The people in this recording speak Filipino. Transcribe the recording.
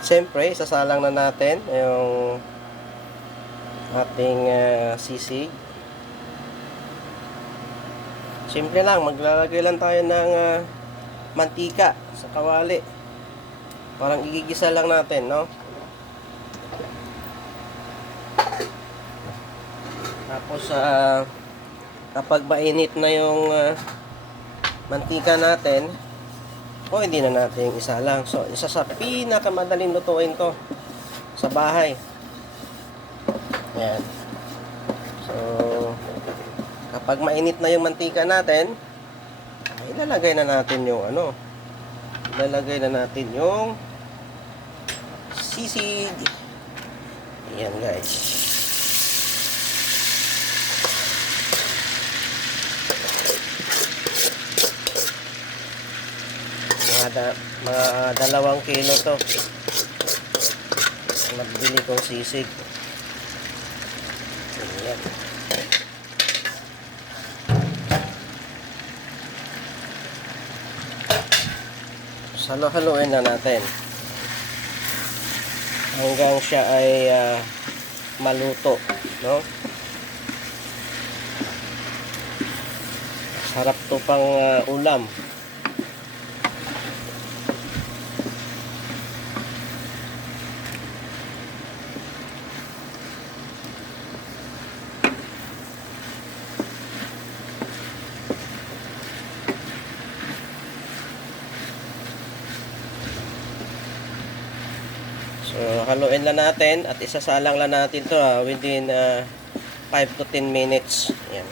Siyempre, isasalang na natin yung ating sisig. Simple lang, maglalagay lang tayo ng mantika sa kawali. Parang igigisa lang natin, no? Tapos, kapag mainit na yung mantika natin, hindi na natin isa lang. So, isa sa pinakamadaling lutuin to sa bahay. Ayan. So, kapag mainit na yung mantika natin, ilalagay na natin yung ilalagay na natin yung sisig. Ayan, guys. Mga 2 kilo to nagbili kong sisig. Ayan. Halo-haloin na natin hanggang siya ay maluto, no? Sarap to pang ulam. So, haluin lang natin at isasalang lang natin to within 5 to 10 minutes. Ayan.